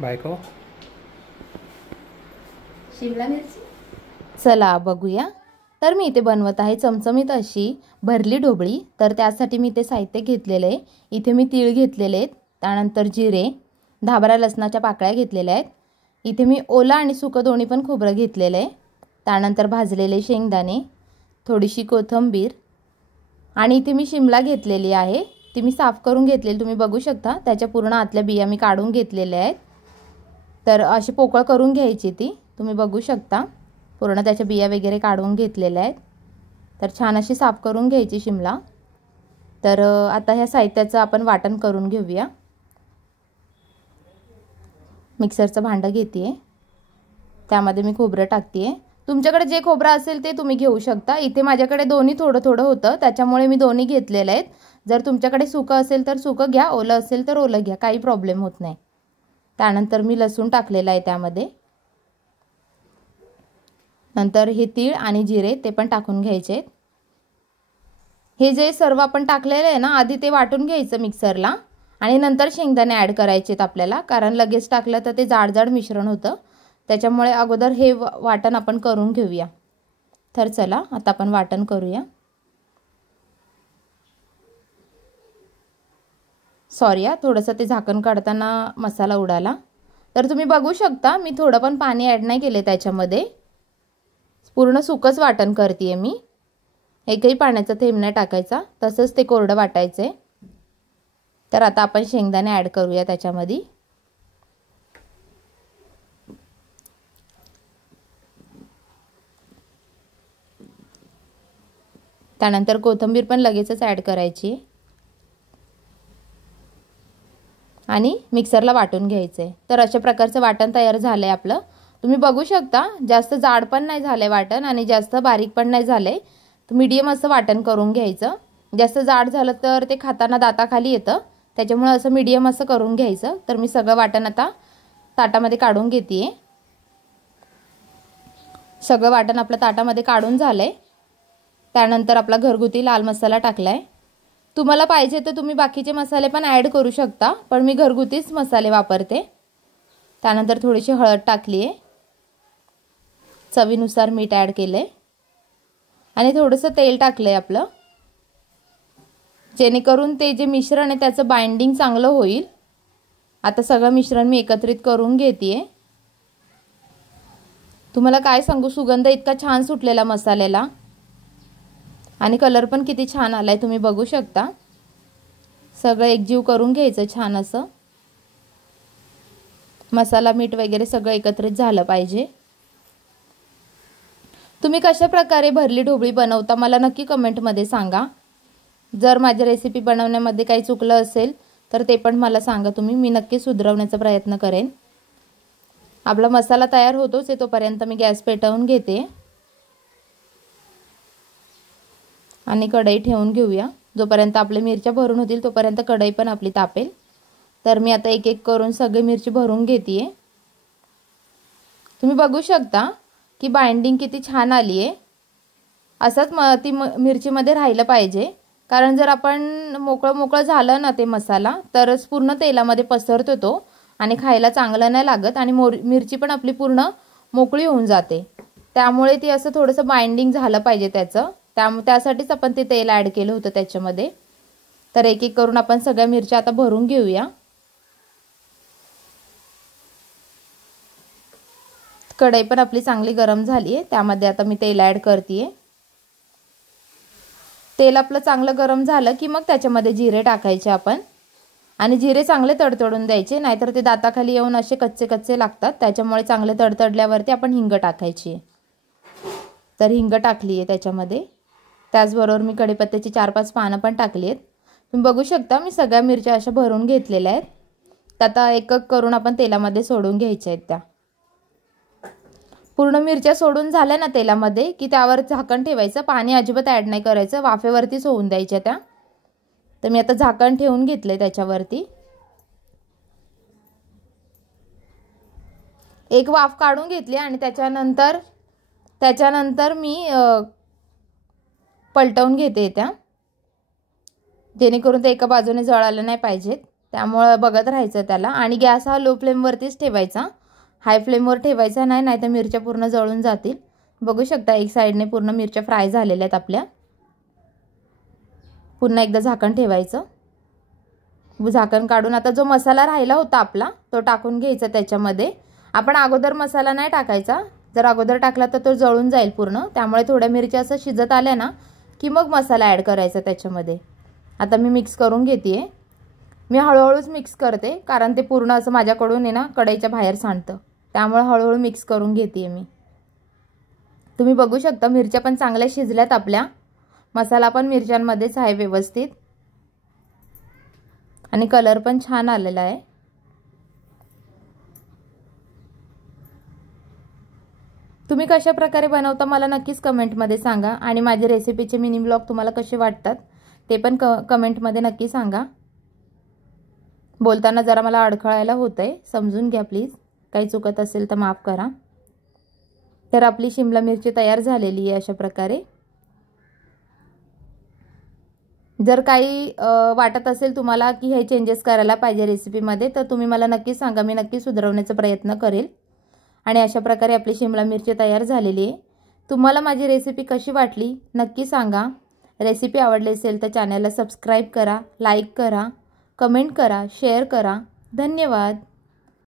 बायको शिमला मिरची। चला बघूया। तर मी इथे बनवत आहे चमचमीत अशी भरली ढोबळी। तर त्यासाठी मी इथे साहित्य घेतलेले आहे। इथे मी तीळ घेतलेले आहेत, त्यानंतर जिरे, 10-12 लसणाच्या पाकळ्या घेतलेल्या आहेत। इथे मी ओला आणि सुकं दोन्ही पण खोबरं घेतलेलं आहे। त्यानंतर भाजलेले शेंगदाणे, थोडीशी कोथिंबीर आणि इथे मी शिमला घेतलेली आहे। ती मी साफ करून घेतलेली, तुम्ही बघू शकता। त्याच्या पूर्ण आतल्या बिया मी काढून घेतलेल्या आहेत। तर अशी पोकळ करून घ्यायची ती, तुम्ही बघू शकता। पूर्ण त्याच्या बिया वगैरे काढून घेतलेल्या आहेत। तर छान अशी साफ करून घ्यायची शिमला। तर आता ह्या साहित्याचं आपण वाटण करून घेऊया। मिक्सरचं भांडं घेते, त्यामध्ये मी खोबरं टाकते। तुमच्याकडे जे खोबरं असेल ते तुम्ही घेऊ शकता। इथे माझ्याकडे दोन्ही थोडं थोडं होतं, त्याच्यामुळे मी दोन्ही घेतलेले आहेत। जर तुमच्याकडे सुकं असेल तर सुकं घ्या, ओलं असेल तर ओलं घ्या, काही प्रॉब्लेम होत नाही। त्यानंतर मी लसूण टाकलेला आहे त्यामध्ये। नंतर हे तीळ आणि जिरे ते पण टाकून घ्यायचे। हे जे सर्व आपण टाकलेलं आहे ना, आधी ते वाटून घ्यायचं मिक्सरला आणि नंतर शेंगदाणे ॲड करायचेत आपल्याला, कारण लगेच टाकलं तर ते जाड मिश्रण होतं। त्याच्यामुळे अगोदर हे वाटण आपण करून घेऊया। तर चला आता आपण वाटण करूया। सॉरी थोडंसं ते झाकण काढताना मसाला उडाला। तर तुम्ही बघू शकता मी थोडं पण पाणी ॲड नाही केले त्याच्यामध्ये, पूर्ण सुकंच वाटण करते मी। एकही पाण्याचा थेंब नाही टाकायचा, तसंच ते कोरडं वाटायचं। तर आता आपण शेंगदाणे ॲड करूया त्याच्यामध्ये। त्यानंतर कोथिंबीर पण लगेचच ॲड करायची आणि मिक्सरला वाटून घ्यायचे। तर अशा प्रकारचं वाटण तयार झालंय आपलं। तुम्ही बघू शकता जास्त जाड पण नाही झालंय वाटण आणि जास्त बारीक पण नाही झालंय। तर मीडियम असं वाटण करून घ्यायचं। जास्त जाड झालं तर ते खाताना दाताखाली येतं, त्याच्यामुळे असं मीडियम असं करून घ्यायचं। तर मी सगळं वाटण आता ताटामध्ये काढून घेते। सगळं वाटण आपलं ताटामध्ये काढून झालंय। त्यानंतर आपला घरगुती लाल मसाला टाकलाय। तुम्हाला पाहिजे तर तुम्ही बाकीचे मसाले पण ॲड करू शकता, पण मी घरगुतीच मसाले वापरते। त्यानंतर थोडीशी हळद टाकली आहे, चवीनुसार मीठ ॲड केले आणि थोडंसं तेल टाकलंय आपलं, जेणेकरून ते जे मिश्रण आहे त्याचं बाइंडिंग चांगलं होईल। आता सगळं मिश्रण मी एकत्रित करून घेते। तुम्हाला काय सांगू, सुगंध इतका छान सुटलेला मसाल्याला आणि कलर पण किती छान आलाय, तुम्ही बघू शकता। सगळं एकजीव करून घ्यायचं छान असं। मसाला मीठ वगैरे सगळं एकत्रित झालं पाहिजे। तुम्ही कशा प्रकारे भरली ढोबळी बनवता मला नक्की कमेंटमध्ये सांगा। जर माझी रेसिपी बनवण्यामध्ये काही चुकलं असेल तर ते पण मला सांगा तुम्ही, मी नक्की सुधारवण्याचा प्रयत्न करेन। आपला मसाला तयार होतोच आहे तोपर्यंत मी गॅस पेटवून घेते आणि कढई ठेवून घेऊया। जोपर्यंत आपले मिरच्या भरून होतील तोपर्यंत कढई पण आपली तापेल। तर मी आता एक एक करून सगळी मिरची भरून घेते। तुम्ही बघू शकता की बाइंडिंग किती छान आली आहे। असंच ती मिरचीमध्ये राहिलं पाहिजे, कारण जर आपण मोकळं झालं ना ते मसाला तरच पूर्ण तेलामध्ये पसरतो तो आणि खायला चांगलं नाही लागत आणि मिरची पण आपली पूर्ण मोकळी होऊन जाते। त्यामुळे ती असं थोडंसं बाइंडिंग झालं पाहिजे त्याचं, त्यासाठीच आपण ते तेल ॲड केलं होतं त्याच्यामध्ये। तर एक एक करून आपण सगळ्या मिरच्या आता भरून घेऊया। कढई पण आपली चांगली गरम झाली आहे, त्यामध्ये आता मी तेल ॲड करते। तेल आपलं चांगलं गरम झालं की मग त्याच्यामध्ये जिरे टाकायचे आपण आणि जिरे चांगले तडतडून द्यायचे, नाहीतर ते दाताखाली येऊन असे कच्चे कच्चे लागतात। त्याच्यामुळे चांगले तडतडल्यावरती आपण हिंग टाकायची। तर हिंग टाकली आहे त्याच्यामध्ये। त्याचबरोबर मी कढीपत्त्याची 4-5 पानं पण टाकली आहेत। तुम्ही बघू शकता मी सगळ्या मिरच्या अशा भरून घेतलेल्या आहेत। आता एक एक करून आपण तेलामध्ये सोडून घ्यायच्या आहेत। त्या पूर्ण मिरच्या सोडून झाल्या ना तेलामध्ये की त्यावर झाकण ठेवायचं, पाणी अजिबात ॲड नाही करायचं, वाफेवरतीच होऊन द्यायच्या त्या। तर मी आता झाकण ठेवून घेतले त्याच्यावरती। एक वाफ काढून घेतली आणि त्याच्यानंतर मी पलटवून घेते त्या, जेणेकरून ते एका बाजूने जळालं नाही पाहिजेत। त्यामुळे बघत राहायचं त्याला. आणि गॅस हा लो फ्लेमवरतीच ठेवायचा, हाय फ्लेमवर ठेवायचा नाही, नाहीतर मिरच्या पूर्ण जळून जातील. बघू शकता एक साईडने पूर्ण मिरच्या फ्राय झालेल्या आहेत आपल्या. पुन्हा एकदा झाकण ठेवायचं. झाकण काढून आता जो मसाला राहिला होता आपला तो टाकून घ्यायचा त्याच्यामध्ये. आपण अगोदर मसाला नाही टाकायचा, जर अगोदर टाकला तर तो जळून जाईल पूर्ण. त्यामुळे थोड्या मिरच्या असं शिजत आल्या ना की मग मसाला ॲड करायचा त्याच्यामध्ये. आता मी मिक्स करून घेते. मी हळूहळूच मिक्स करते कारण ते पूर्ण असं माझ्याकडून आहे ना कढईच्या बाहेर सांडतं. त्यामुळे हळूहळू मिक्स करून घेते मी. तुम्ही बघू शकता मिरच्या पण चांगल्या शिजल्यात आपल्या. मसाला पण मिरच्यांमध्येच आहे व्यवस्थित आणि कलर पण छान आलेला आहे. तुम्ही कशा प्रकारे बनवता मला नक्कीच कमेंटमध्ये सांगा. आणि माझे रेसिपीचे मिनी ब्लॉग तुम्हाला कसे वाटतात ते पण कमेंटमध्ये नक्की सांगा. बोलताना जरा मला अडखळायला होतंय, समजून घ्या प्लीज. काही चुकत असेल तर माफ करा. तर आपली शिमला मिरची तयार झालेली आहे अशा प्रकारे. जर काही वाटत असेल तुम्हाला की हे चेंजेस करायला पाहिजे रेसिपीमध्ये तर तुम्ही मला नक्की सांगा, मी नक्की सुधारवण्याचा प्रयत्न करेल. आणि अशा प्रकारे आपली शिमला मिरची तयार झालेली आहे. तुम्हाला माझी रेसिपी कशी वाटली नक्की सांगा. रेसिपी आवडली असेल तर चॅनलला सबस्क्राईब करा, लाईक करा, कमेंट करा, शेअर करा. धन्यवाद.